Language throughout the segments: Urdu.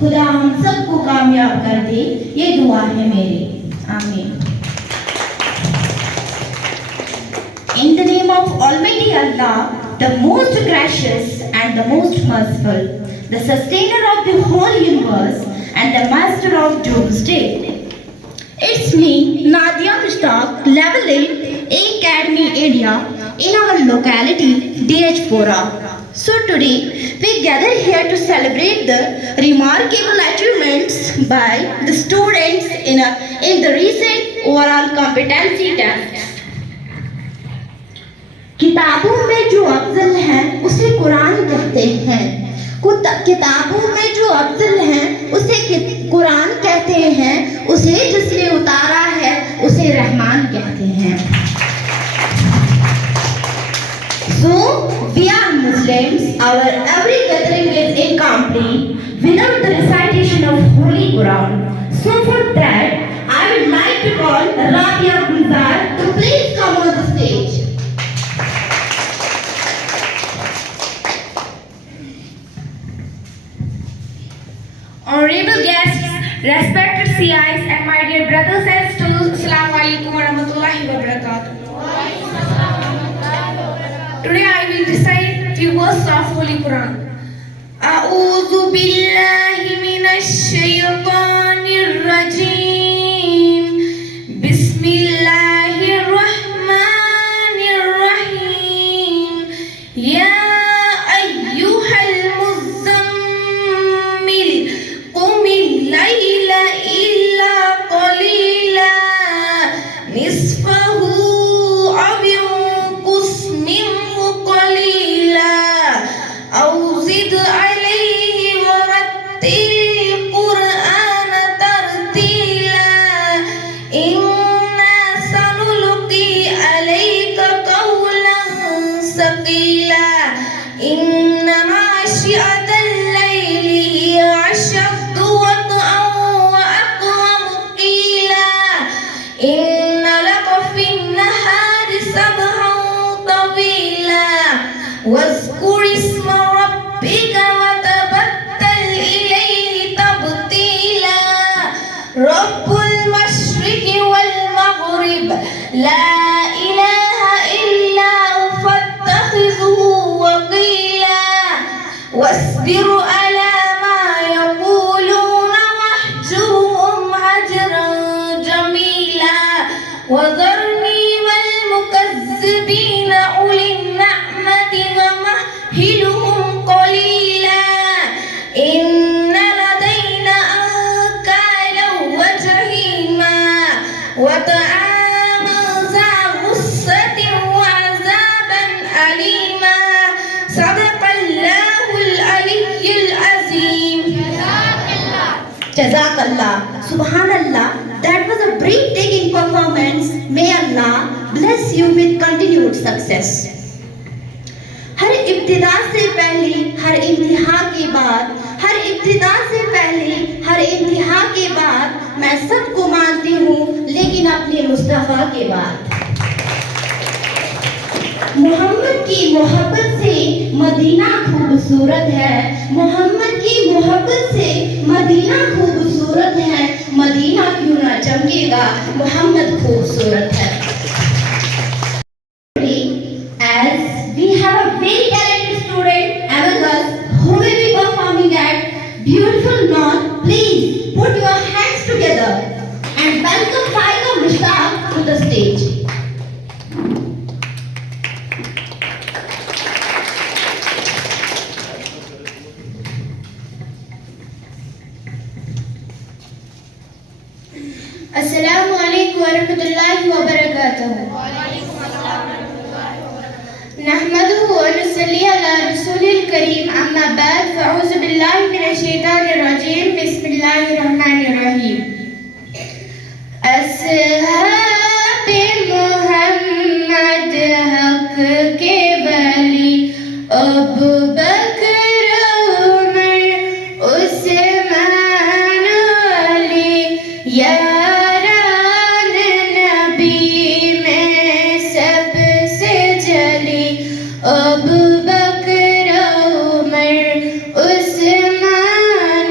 خدا ہم سب کو کامیاب کر دے، یہ دعا ہے میری. آمین. In the name of Almighty Allah, the most gracious and the most merciful, the sustainer of the whole universe and the master of doomsday. It's me, Nadia Mushtaq, Level 8, A Academy area, in our locality, DH4A. So today, we gather here to celebrate the remarkable achievements by the students in the recent overall competency test. کتابوں میں جو افضل ہیں اسے قرآن کہتے ہیں. کتابوں میں جو افضل ہیں اسے قرآن کہتے ہیں. اسے جس نے اتارا ہے اسے رحمان کہتے ہیں. So we are Muslims. Our every gathering is incomplete without the recitation of Holy Quran. So for that, I would like to call Rabia Gulzar to please come on the stage. Honorable guests, respected CIs, and my dear brothers and sisters, Assalamu alaikum wa rahmatullahi wa barakatuh. Today I will recite few verses of Holy Quran. A'udhu billahi minash shaytanir rajim. Bismillahir rahmanir rahim. Ya واذكر اسم ربك وتبتل إليه تبتيلا رب المشرق والمغرب لا إله إلا هو فاتخذه وكيلا واصبر على ما يقولون واهجرهم هجرا جميلا وذرني والمكذبين أولي ومهلهم قليلا إن لدينا أنكالا وجحيما وطعاما ذا غصة وعذابا أليما صدق الله العلي العظيم. Jazakallah. Subhanallah. That was a breathtaking performance. May Allah bless you with continued success. ہر ابتدا سے پہلے ہر انتہا کے بعد، ہر ابتدا سے پہلے ہر انتہا کے بعد میں سب کو مانتی ہوں لیکن اپنے مصطفیٰ کے بعد. محمد کی محبت سے مدینہ خوبصورت ہے. محمد کی محبت سے مدینہ خوبصورت ہے. مدینہ کیوں نہ چمکے گا، محمد خوبصورت ہے. We have a very talented student among us who will be performing at beautiful North. Please put your hands together and welcome Faiza Mushtaq to the stage. Assalamu alaikum wa rahmatullahi wa barakatuh. نحمده ونصلي على رسول الكريم أما بعد فأعوذ بالله من الشيطان الرجيم بسم الله الرحمن الرحيم. أصحاب محمد حق کے ولی ابو بکر عمر عثمان علی یاران نبی میں سب سے جلی ابو بکر عمر عثمان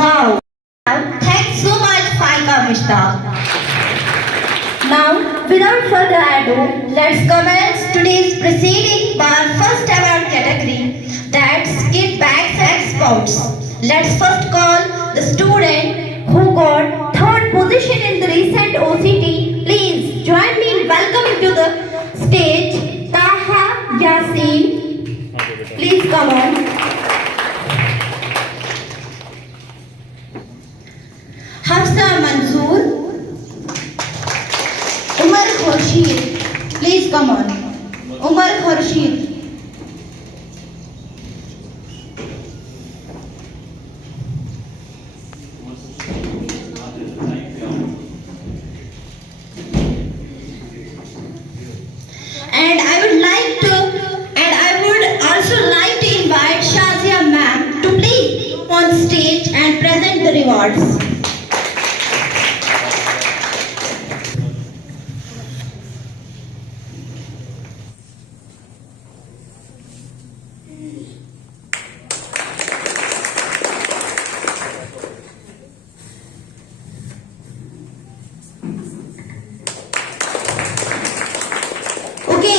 Wow! Thanks so much, Faika Mishtaq. Now, without further ado, let's commence today's proceeding by our first award category, that's Kit Bags and Sports. Let's first call the student who got third position in the recent OCT. Please join me in welcoming to the stage Taha Yasin. Please come on. Hafsa Manzoor, Umar Khurshid, please come on. Umar Khurshid. And I would also like to invite Shazia ma'am to please come on stage and present the rewards. Okay,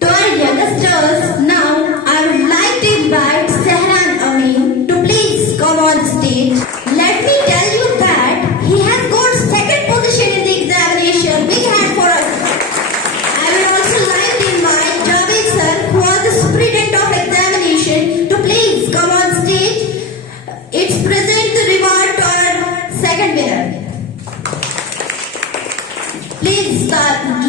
To our youngsters, now I would like to invite Sehran Amin to please come on stage. Let me tell you that he has got second position in the examination. Big hand for us. I would also like to invite Javed sir, who was the superintendent of examination, to please come on stage. It's present the reward to our second winner. Please start.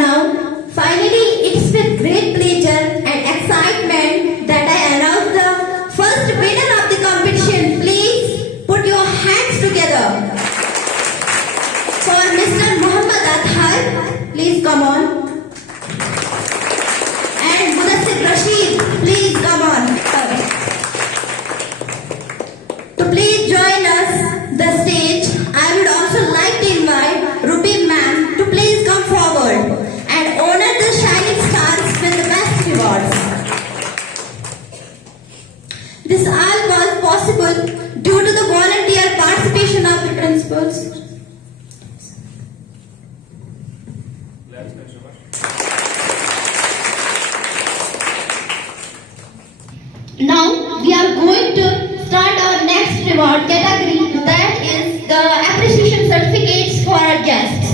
Now, finally, it's with great pleasure and excitement that I announce the first winner of the competition. Please put your hands together for Mr. Muhammad Athar. Please come on. And Mudassir Rashid, please come on. To please join us the stage, I would also like to invite Ruby ma'am to please come forward and honor the shining stars with the best rewards. This all was possible due to the volunteer participation of the principals. Now we are going to start our next reward category, that is the appreciation certificates for our guests.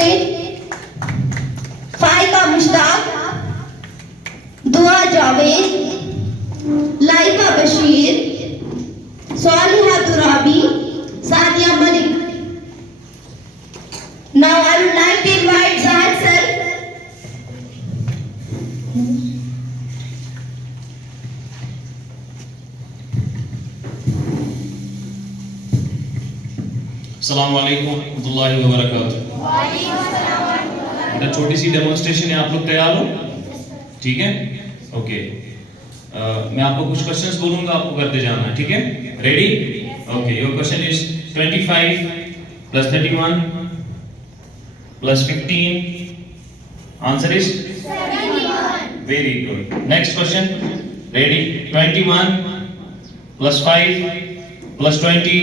stage. Faika Mushtaq, Dua Javed, Laika Bashir, Saliha Turabi, Sadia Malik. Now I would like to invite Zahid sir. السلام علیکم ورحمۃ اللہ وبرکاتہ. بیٹا چھوٹی سی ڈیمونسٹریشن ہے, آپ لوگ تیار ہو؟ ٹھیک ہے, اوکے. میں آپ کو کچھ کوشچنس بولوں گا, آپ کو کرتے جانا ہے, ٹھیک ہے؟ Ready? Okay. Your question is 25 plus 31 plus 15. Answer is 71. Very good. Next question. Ready? 21 plus 5 plus 20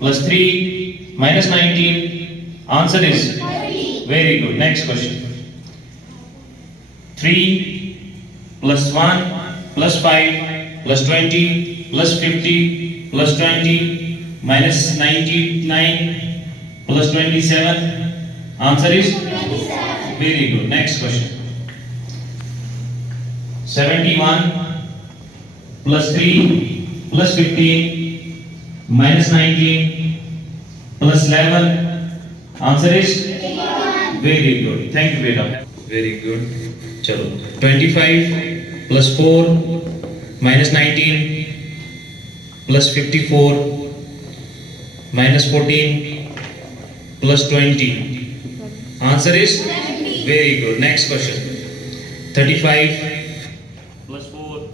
plus 3 minus 19. Answer is 30. Very good. Next question. 3 plus 1 plus 5 plus 20 plus 50 plus 20 minus 99 plus 27. Answer is 27. Very good. Next question. 71 plus 3 plus 15 minus 19 plus 11. Answer is 81. Very good. Thank you, beta. Very good. Chalo. 25 plus 4 minus 19 plus 54 minus 14 plus 20. Answer is 70. Very good. Next question. 35 plus 4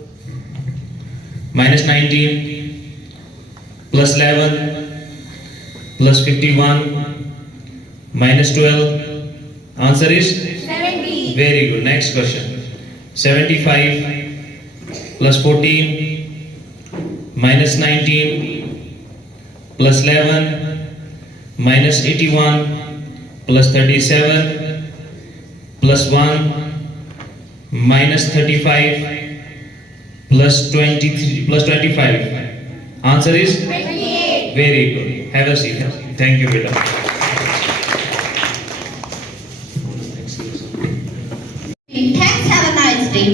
minus 19 plus 11 plus 51 minus 12. Answer is 70. Very good. Next question. 75 plus 14 minus 19 plus 11 minus 81 plus 37 plus 1 minus 35 plus 23 plus 25. Answer is 28. Very good. Have a seat. Thank you, beta. Thanks, have a nice day.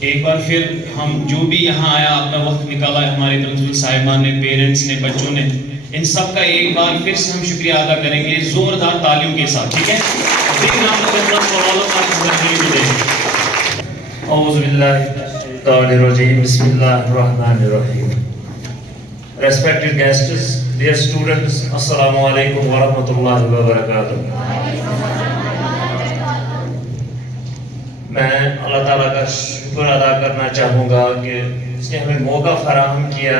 ایک بار پھر ہم جو بھی یہاں آیا اپنا وقت نکالا ہے, ہمارے پرنسپل صاحبان نے, پیرنٹس نے, بچوں نے, ان سب کا ایک بار پھر سے ہم شکریہ ادا کریں گے زوردار تالیوں کے ساتھ, ٹھیک ہے؟ لیکن آپ کو اپنا سوالوں کا جواب دیں گے. اعوذ باللہ من الشیطان الرجیم. بسم اللہ الرحمن الرحیم. Respected guests, dear students, السلام علیکم ورحمۃ اللہ وبرکاتہ. میں اللہ تعالیٰ کا شکر ادا کرنا چاہوں گا کہ اس نے ہمیں موقع فراہم کیا.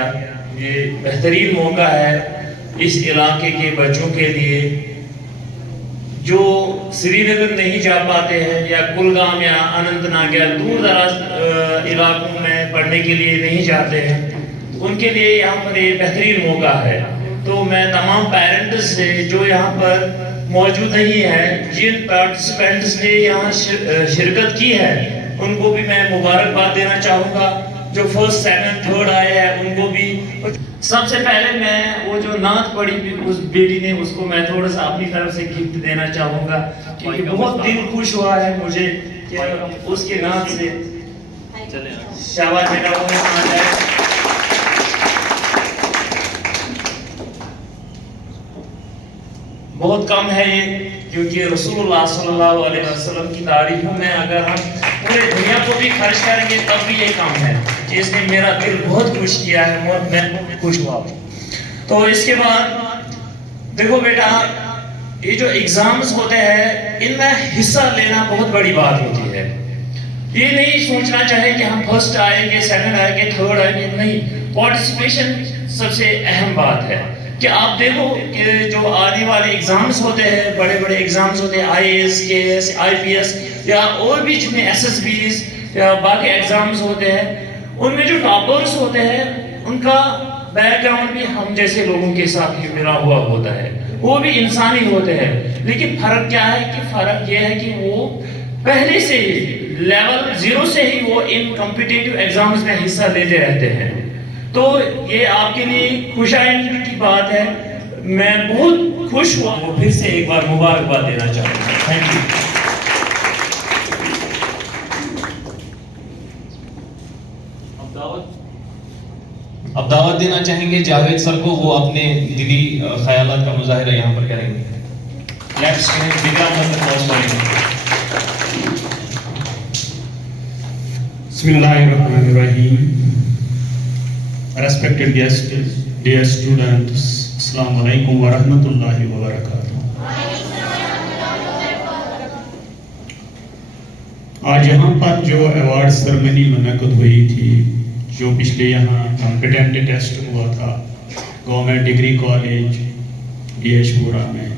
یہ بہترین موقع ہے اس علاقے کے بچوں کے لیے جو سری نگر نہیں جا پاتے ہیں, یا کلگام یا اننت ناگ یا دور دراز علاقوں میں پڑھنے کے لیے نہیں جاتے ہیں, ان کے لیے یہاں پر یہ بہترین موقع ہے. تو میں تمام پیرنٹس سے جو یہاں پر موجود نہیں ہے, جن پارٹیسپینٹس نے یہاں شرکت کی ہے, ان کو بھی میں مبارکباد دینا چاہوں گا. جو فرسٹ سیکنڈ تھرڈ آئے ہیں ان کو بھی. سب سے پہلے میں وہ جو نعت پڑھی اس بیٹی نے, اس کو میں تھوڑا سا اپنی طرف سے گفٹ دینا چاہوں گا, کیونکہ بہت دل خوش ہوا ہے مجھے کہ اس کے نعت سے شاباش بیٹا وہ آ جائے. بہت کم ہے یہ, کیونکہ رسول اللہ صلی اللہ علیہ وسلم کی تعریفوں میں اگر ہم پورے دنیا کو بھی خرچ کریں گے تب بھی یہ کم ہے کہ اس نے میرا دل بہت خوش کیا ہے, میں بہت خوش ہوا. تو اس کے بعد دیکھو بیٹا, یہ جو ایگزامز ہوتے ہیں ان میں حصہ لینا بہت بڑی بات ہوتی ہے. یہ نہیں سوچنا چاہے کہ ہم فرسٹ آئیں گے, سیکنڈ آئیں گے, تھرڈ آئیں گے, نہیں. پارٹیسپیشن سب سے اہم بات ہے کہ آپ دیکھو کہ جو آنے والے ایگزامز ہوتے ہیں, بڑے بڑے ایگزامز ہوتے ہیں, IAS, KS, IPS یا اور بھی جتنے SSBs یا باقی ایگزامز ہوتے ہیں, ان میں جو ٹاپرز ہوتے ہیں ان کا بیک گراؤنڈ بھی ہم جیسے لوگوں کے ساتھ ہی ملا ہوا ہوتا ہے, وہ بھی انسانی ہوتے ہیں. لیکن فرق کیا ہے کہ فرق یہ ہے کہ وہ پہلے سے ہی لیول 0 سے ہی وہ ان کمپٹیٹیو ایگزامز میں حصہ لیتے رہتے ہیں. تو یہ آپ کے لیے خوش آئندگی کی بات ہے. میں بہت خوش ہوا. وہ پھر سے ایک بار مبارکباد دینا چاہوں گا. Thank you. اب دعوت دینا چاہیں گے جاوید سر کو, وہ اپنے دلی خیالات کا مظاہرہ یہاں پر کریں گے. لیٹس بسم اللہ الرحمن الرحیم. Respected guests, dear students, السلام علیکم ورحمۃ اللہ وبرکاتہ. آج یہاں پر جو ایوارڈ سرمنی منعقد ہوئی تھی, جو پچھلے یہاں کمپیٹنٹ ٹیسٹ ہوا تھا گورنمنٹ ڈگری کالج ڈی پورہ میں,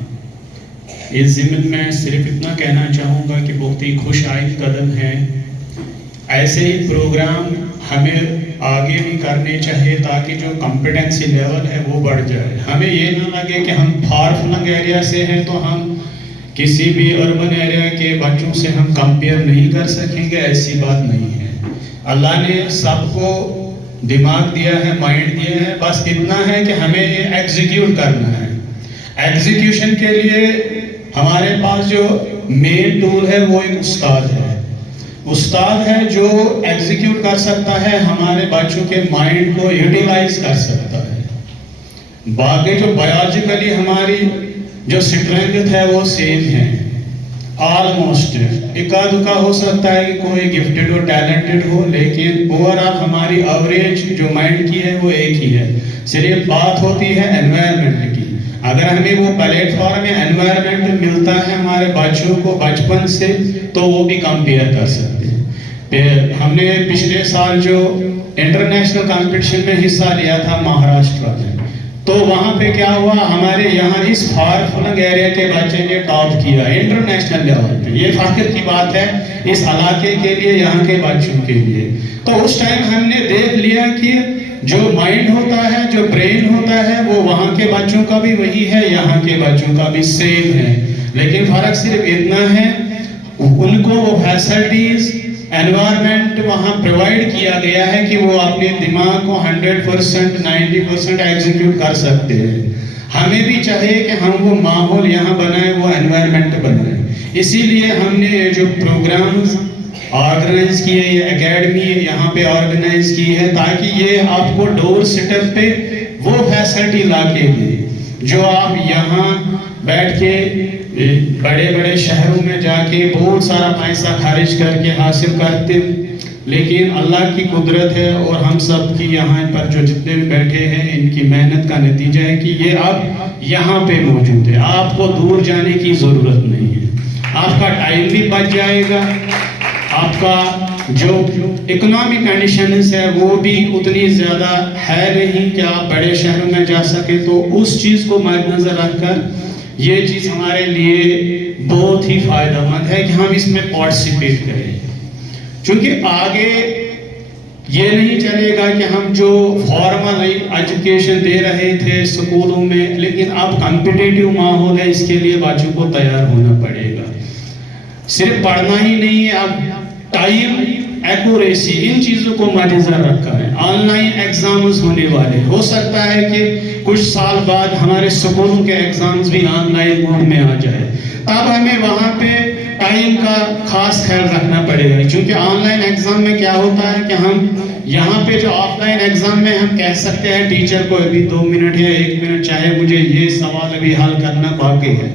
اس ضمن میں صرف اتنا کہنا چاہوں گا کہ بہت ہی خوش آئند قدم ہے. ایسے ہی پروگرام ہمیں آگے بھی کرنے چاہیے تاکہ جو کمپیٹنسی لیول ہے وہ بڑھ جائے. ہمیں یہ نہ لگے کہ ہم فار فلنگ ایریا سے ہیں تو ہم کسی بھی اربن ایریا کے بچوں سے ہم کمپیئر نہیں کر سکیں گے, ایسی بات نہیں ہے. اللہ نے سب کو دماغ دیا ہے, مائنڈ دیا ہے, بس اتنا ہے کہ ہمیں یہ ایگزیکیوٹ کرنا ہے. ایگزیکیوشن کے لیے ہمارے پاس جو مین ٹول ہے وہ ایک استاد ہے. استاد ہے جو ایگزیکیوٹ کر سکتا ہے, ہمارے بچوں کے مائنڈ کو یوٹیلائز کر سکتا ہے. باقی جو بایولوجیکلی ہماری جو اسٹرینتھ ہے وہ سیم ہے آلموسٹ. اکا دکا ہو سکتا ہے کہ کوئی گفٹڈ ہو, ٹیلنٹڈ ہو, لیکن اوور آل ہماری ایوریج جو مائنڈ کی ہے وہ ایک ہی ہے. صرف بات ہوتی ہے انوائرمنٹ کی. اگر ہمیں وہ پلیٹ فارم یا انوائرمنٹ ملتا ہے ہمارے بچوں کو بچپن سے تو وہ بھی کمپیئر کر سکتے ہیں. پھر ہم نے پچھلے سال جو انٹرنیشنل کمپٹیشن میں حصہ لیا تھا مہاراشٹر میں, تو وہاں پہ کیا ہوا, ہمارے یہاں اس فار فلنگ ایریا کے بچے نے ٹاپ کیا انٹرنیشنل لیول پہ. یہ فخر کی بات ہے اس علاقے کے لیے, یہاں کے بچوں کے لیے. تو اس ٹائم ہم نے دیکھ لیا کہ جو مائنڈ ہوتا ہے, جو برین ہوتا ہے, وہ وہاں کے بچوں کا بھی وہی ہے, یہاں کے بچوں کا بھی سیم ہے. لیکن فرق صرف اتنا ہے, ان کو وہ فیسلٹیز انوائرمنٹ وہاں پرووائڈ کیا گیا ہے کہ وہ اپنے دماغ کو 100% 90% ایگزیکیوٹ کر سکتے ہیں. ہمیں بھی چاہیے کہ ہم وہ ماحول یہاں بنائیں, وہ انوائرمنٹ بنائیں. اسی لیے ہم نے یہ جو پروگرامز آرگنائز کیے, یہ اکیڈمی یہاں پہ آرگنائز کی ہے تاکہ یہ آپ کو ڈور سٹیپ پہ وہ فیسلٹی لا کے دے جو آپ یہاں بیٹھ کے بڑے بڑے شہروں میں جا کے بہت سارا پیسہ خرچ کر کے حاصل کرتے. لیکن اللہ کی قدرت ہے اور ہم سب کی یہاں پر جو جتنے بھی بیٹھے ہیں ان کی محنت کا نتیجہ ہے کہ یہ اب یہاں پہ موجود ہے. آپ کو دور جانے کی ضرورت نہیں ہے, آپ کا ٹائم بھی بچ جائے گا, آپ کا جو اکنامک کنڈیشنز ہے وہ بھی اتنی زیادہ ہے نہیں کہ آپ بڑے شہروں میں جا سکے. تو اس چیز کو مد نظر رکھ کر یہ چیز ہمارے لیے بہت ہی فائدہ مند ہے کہ ہم اس میں پارٹیسپیٹ کریں. چونکہ آگے یہ نہیں چلے گا کہ ہم جو فارمل ایجوکیشن دے رہے تھے اسکولوں میں, لیکن اب کمپٹیٹیو ماحول ہے, اس کے لیے بچوں کو تیار ہونا پڑے گا. صرف پڑھنا ہی نہیں ہے, اب ٹائم, ایکوریسی, ان چیزوں کو مد نظر رکھا ہے. آن لائن ایگزامز ہونے والے, ہو سکتا ہے کہ کچھ سال بعد ہمارے اسکولوں کے ایگزامز بھی آن لائن موڈ میں آ جائے. تب ہمیں وہاں پہ ٹائم کا خاص خیال رکھنا پڑے گا, کیونکہ آن لائن ایگزام میں کیا ہوتا ہے کہ ہم یہاں پہ جو آف لائن ایگزام میں ہم کہہ سکتے ہیں ٹیچر کو ابھی 2 منٹ یا 1 منٹ چاہے مجھے یہ سوال ابھی حل کرنا باقی ہے,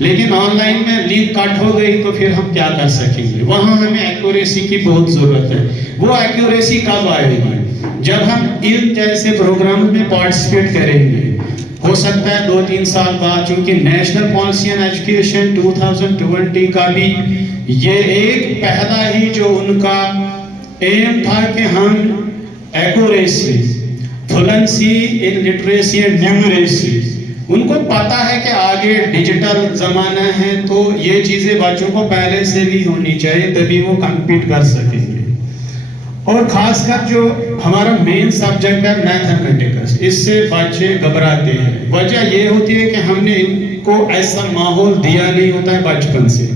لیکن آن لائن میں لنک کٹ ہو گئی تو پھر ہم کیا کر سکیں گے. وہاں ہمیں ایکوریسی کی بہت ضرورت ہے. وہ ایکوریسی کب آئے گی, جب ہم ان جیسے پروگرام میں پارٹیسپیٹ کریں گے. ہو سکتا ہے 2-3 سال بعد, چونکہ نیشنل پالیسی آن ایجوکیشن 2020 کا بھی یہ ایک پہلا ہی جو ان کا ایم تھا کہ ہم accuracy, fluency in literacy and numeracy, ان کو پتا ہے کہ آگے ڈیجیٹل زمانہ ہے تو یہ چیزیں بچوں کو پہلے سے بھی ہونی چاہیے, تبھی وہ کمپیٹ کر سکیں گے. اور خاص کر جو ہمارا مین سبجیکٹ ہے میتھمیٹکس, اس سے بچے گھبراتے ہیں. وجہ یہ ہوتی ہے کہ ہم نے ان کو ایسا ماحول دیا نہیں ہوتا ہے بچپن سے.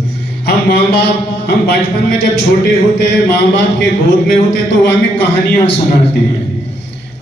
ہم بچپن میں جب چھوٹے ہوتے ہیں, ماں باپ کے گود میں ہوتے ہیں, تو وہ ہمیں کہانیاں سناتے ہیں.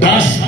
10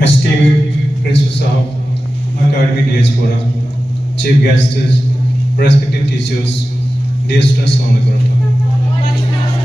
Esteemed Principal Sahab, Academy Diaspora, Chief Guests, respected teachers, dear students,